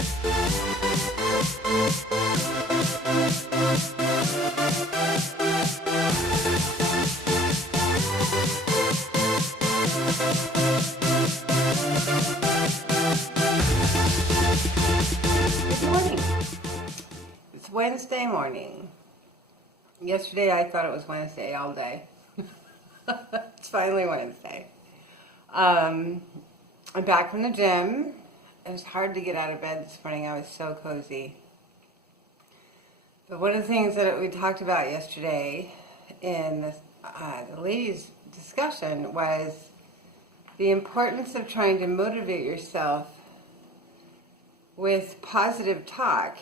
Good morning. It's Wednesday morning. Yesterday I thought it was Wednesday all day. It's finally Wednesday. I'm back from the gym. It was hard to get out of bed this morning. I was so cozy. But one of the things that we talked about yesterday in the ladies' discussion was the importance of trying to motivate yourself with positive talk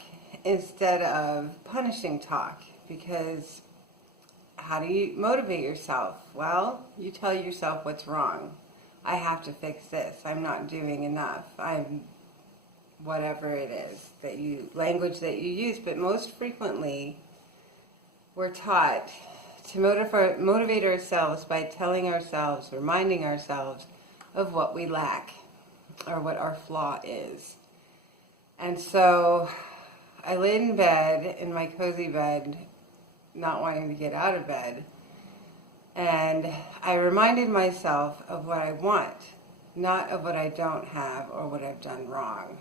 instead of punishing talk. Because how do you motivate yourself? Well, you tell yourself what's wrong. I have to fix this. I'm not doing enough. I'm whatever it is language that you use. But most frequently, we're taught to motivate ourselves by telling ourselves, reminding ourselves of what we lack or what our flaw is. And so I laid in bed, in my cozy bed, not wanting to get out of bed, and I reminded myself of what I want, not of what I don't have or what I've done wrong.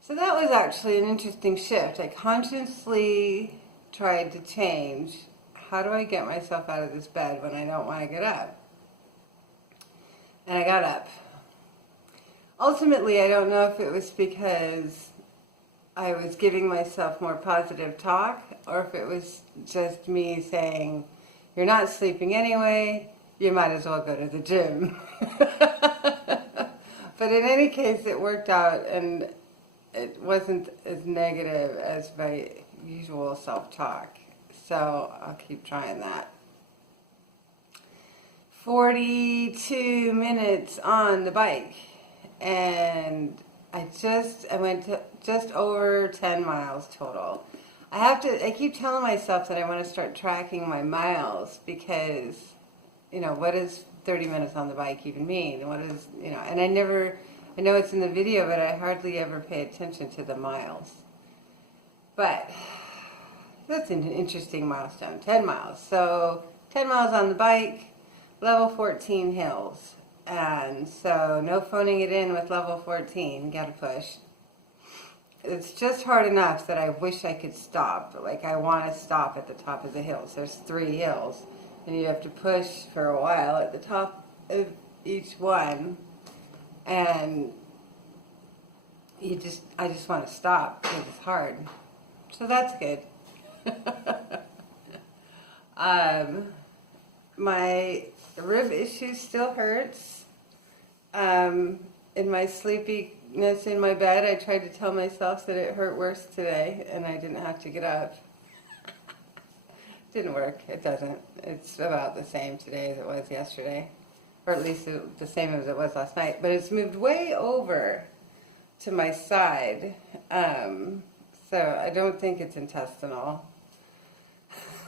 So that was actually an interesting shift. I consciously tried to change, how do I get myself out of this bed when I don't want to get up? And I got up. Ultimately, I don't know if it was because I was giving myself more positive talk, or if it was just me saying, you're not sleeping anyway, you might as well go to the gym. But in any case, it worked out, and it wasn't as negative as my usual self-talk. So I'll keep trying that. 42 minutes on the bike, and I went to just over 10 miles total. I keep telling myself that I want to start tracking my miles because, what does 30 minutes on the bike even mean? What is, and I know it's in the video, but I hardly ever pay attention to the miles. But that's an interesting milestone, 10 miles. So 10 miles on the bike, level 14 hills. And so no phoning it in with level 14, gotta push. It's just hard enough that I wish I could stop. Like, I want to stop at the top of the hills. There's 3 hills, and you have to push for a while at the top of each one. And I just want to stop because it's hard. So that's good. My rib issue still hurts. In my sleepiness in my bed, I tried to tell myself that it hurt worse today, and I didn't have to get up. Didn't work. It doesn't. It's about the same today as it was yesterday, or at least the same as it was last night. But it's moved way over to my side, so I don't think it's intestinal.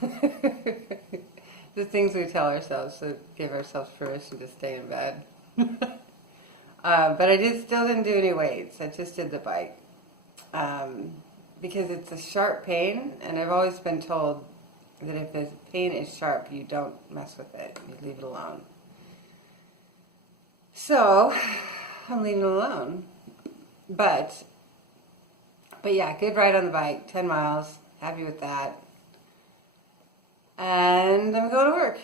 The things we tell ourselves to give ourselves permission to stay in bed. But I still didn't do any weights. I just did the bike. Because it's a sharp pain, and I've always been told that if the pain is sharp, you don't mess with it. You leave it alone. So, I'm leaving it alone. But yeah, good ride on the bike, 10 miles. Happy with that. And I'm going to work.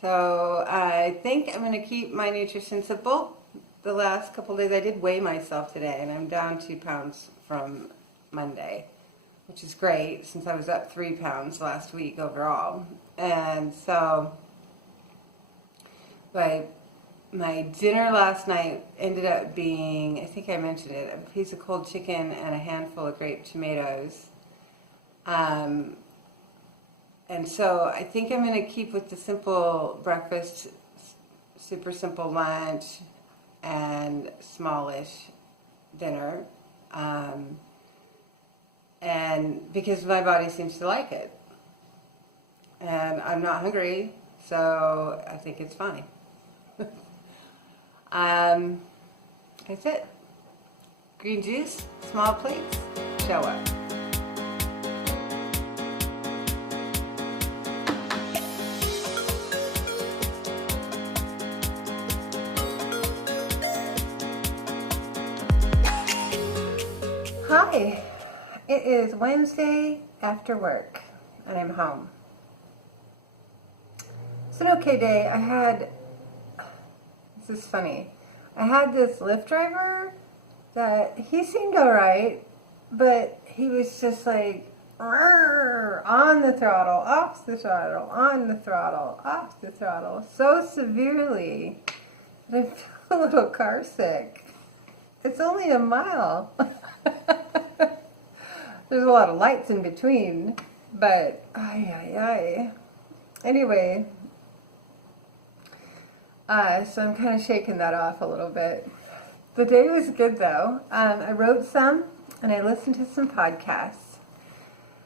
So I think I'm going to keep my nutrition simple. The last couple of days I did weigh myself today, and I'm down 2 pounds from Monday, which is great since I was up 3 pounds last week overall. And so my dinner last night ended up being, I think I mentioned it, a piece of cold chicken and a handful of grape tomatoes. And so I think I'm going to keep with the simple breakfast, super simple lunch, and smallish dinner. And because my body seems to like it. And I'm not hungry, so I think it's fine. That's it. Green juice, small plates, show up. Hi, it is Wednesday after work and I'm home. It's an okay day. This is funny. I had this Lyft driver that he seemed alright, but he was just like on the throttle, off the throttle, on the throttle, off the throttle, so severely that I feel a little car sick. It's only a mile. There's a lot of lights in between, but anyway, so I'm kind of shaking that off a little bit. The day was good though. I wrote some and I listened to some podcasts.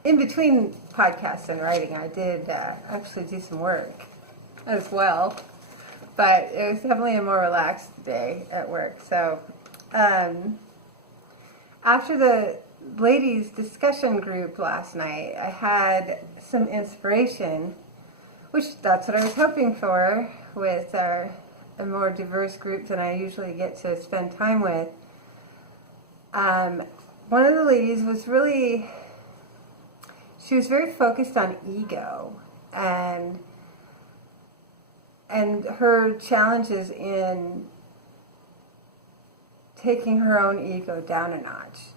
In between podcasts and writing, I did actually do some work as well, but it was definitely a more relaxed day at work. So after the ladies' discussion group last night, I had some inspiration, which that's what I was hoping for with a more diverse group than I usually get to spend time with. One of the ladies was she was very focused on ego and her challenges in taking her own ego down a notch.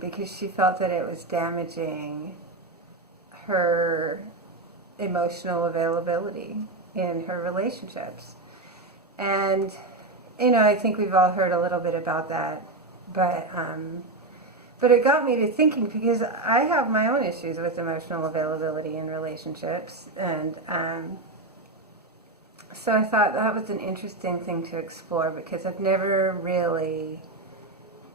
Because she felt that it was damaging her emotional availability in her relationships. And, I think we've all heard a little bit about that. But it got me to thinking, because I have my own issues with emotional availability in relationships. And so I thought that was an interesting thing to explore, because I've never really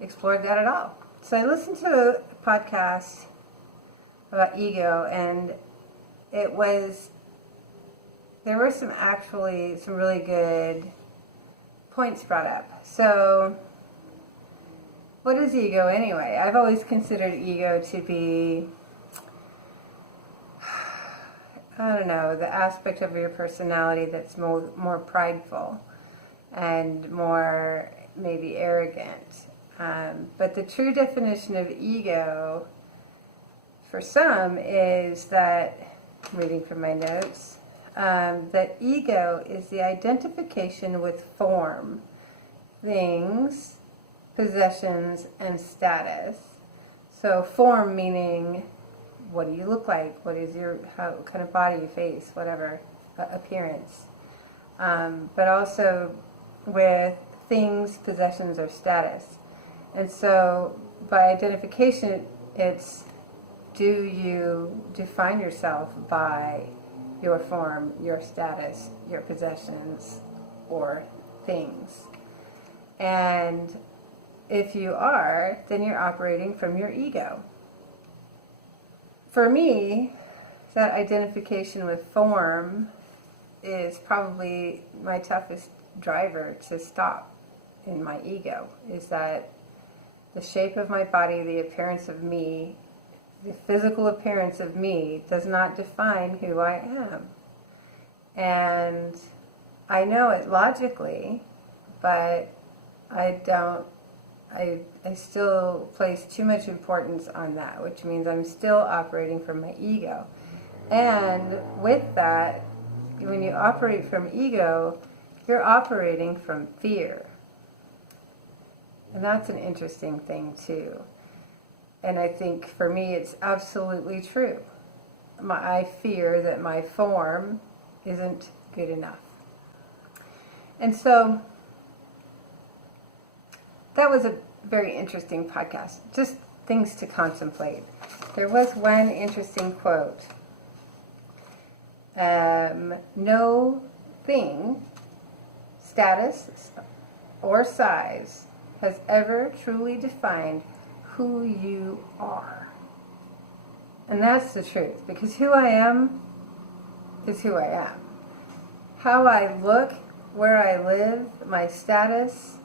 explored that at all. So I listened to a podcast about ego, and there were some really good points brought up. So what is ego anyway? I've always considered ego to be, the aspect of your personality that's more prideful and more maybe arrogant. But the true definition of ego for some is that, reading from my notes, that ego is the identification with form, things, possessions, and status. So form meaning, what do you look like? What is how kind of body, face, whatever, appearance. But also with things, possessions, or status. And so by identification, it's, do you define yourself by your form, your status, your possessions, or things? And if you are, then you're operating from your ego. For me, that identification with form is probably my toughest driver to stop in my ego, is that the shape of my body, the appearance of me, the physical appearance of me does not define who I am. And I know it logically, but I still place too much importance on that, which means I'm still operating from my ego. And with that, when you operate from ego, you're operating from fear. And that's an interesting thing too. And I think for me it's absolutely true. I fear that my form isn't good enough. And so that was a very interesting podcast. Just things to contemplate. There was one interesting quote. No thing, status, or size has ever truly defined who you are. And that's the truth, because who I am is who I am. How I look, where I live, my status,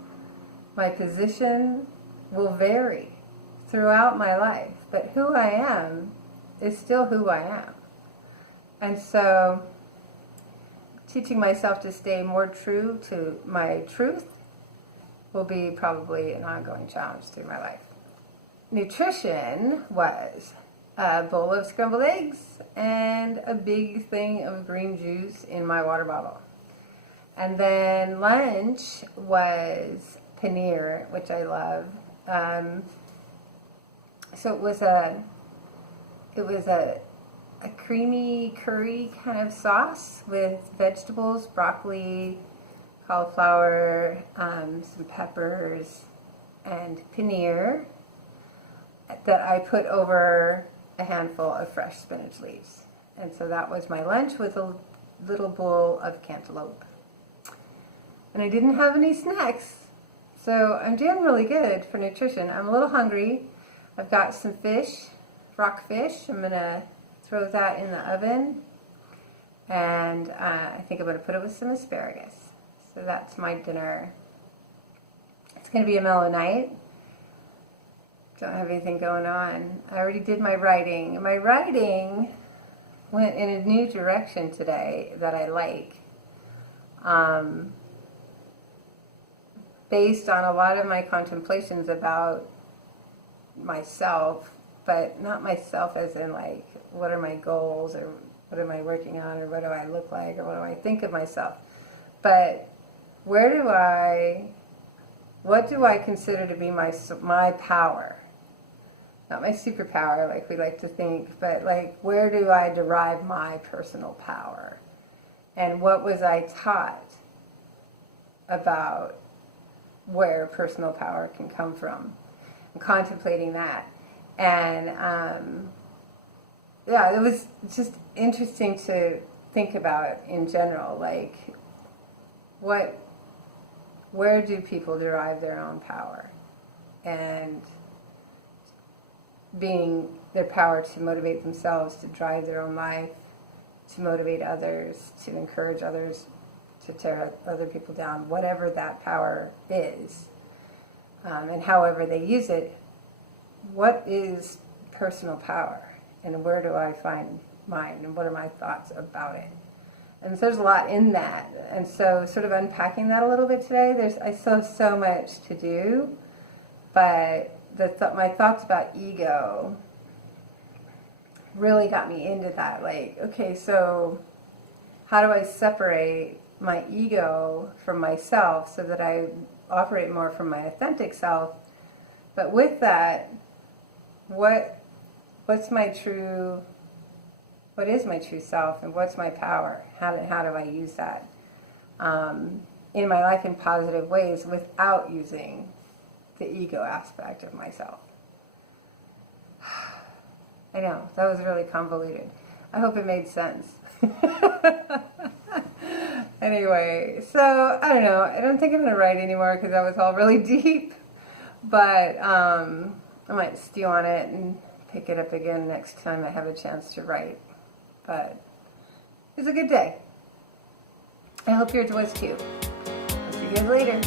my position, will vary throughout my life, but who I am is still who I am. And so teaching myself to stay more true to my truth will be probably an ongoing challenge through my life. Nutrition was a bowl of scrambled eggs and a big thing of green juice in my water bottle. And then lunch was paneer, which I love. So it was a creamy curry kind of sauce with vegetables, broccoli, cauliflower, some peppers, and paneer that I put over a handful of fresh spinach leaves. And so that was my lunch with a little bowl of cantaloupe. And I didn't have any snacks, so I'm doing really good for nutrition. I'm a little hungry. I've got some fish, rockfish. I'm going to throw that in the oven, and I think I'm going to put it with some asparagus. So that's my dinner. It's going to be a mellow night. Don't have anything going on. I already did my writing. My writing went in a new direction today that I like. Based on a lot of my contemplations about myself, but not myself as in like, what are my goals, or what am I working on, or what do I look like, or what do I think of myself, but what do I consider to be my power? Not my superpower like we like to think, but like, where do I derive my personal power? And what was I taught about where personal power can come from? I'm contemplating that. And yeah, it was just interesting to think about in general, like, where do people derive their own power? And being their power to motivate themselves, to drive their own life, to motivate others, to encourage others, to tear other people down, whatever that power is, and however they use it. What is personal power, and where do I find mine, and what are my thoughts about it? And so there's a lot in that, and so sort of unpacking that a little bit today. I still have so much to do, but my thoughts about ego really got me into that. Like, okay, so how do I separate my ego from myself so that I operate more from my authentic self? But with that, what is my true self, and what's my power? How do I use that in my life in positive ways without using the ego aspect of myself? I know, that was really convoluted. I hope it made sense. Anyway, so I don't know. I don't think I'm going to write anymore because that was all really deep. But I might stew on it and pick it up again next time I have a chance to write. But it was a good day. I hope yours was too. I'll see you guys later.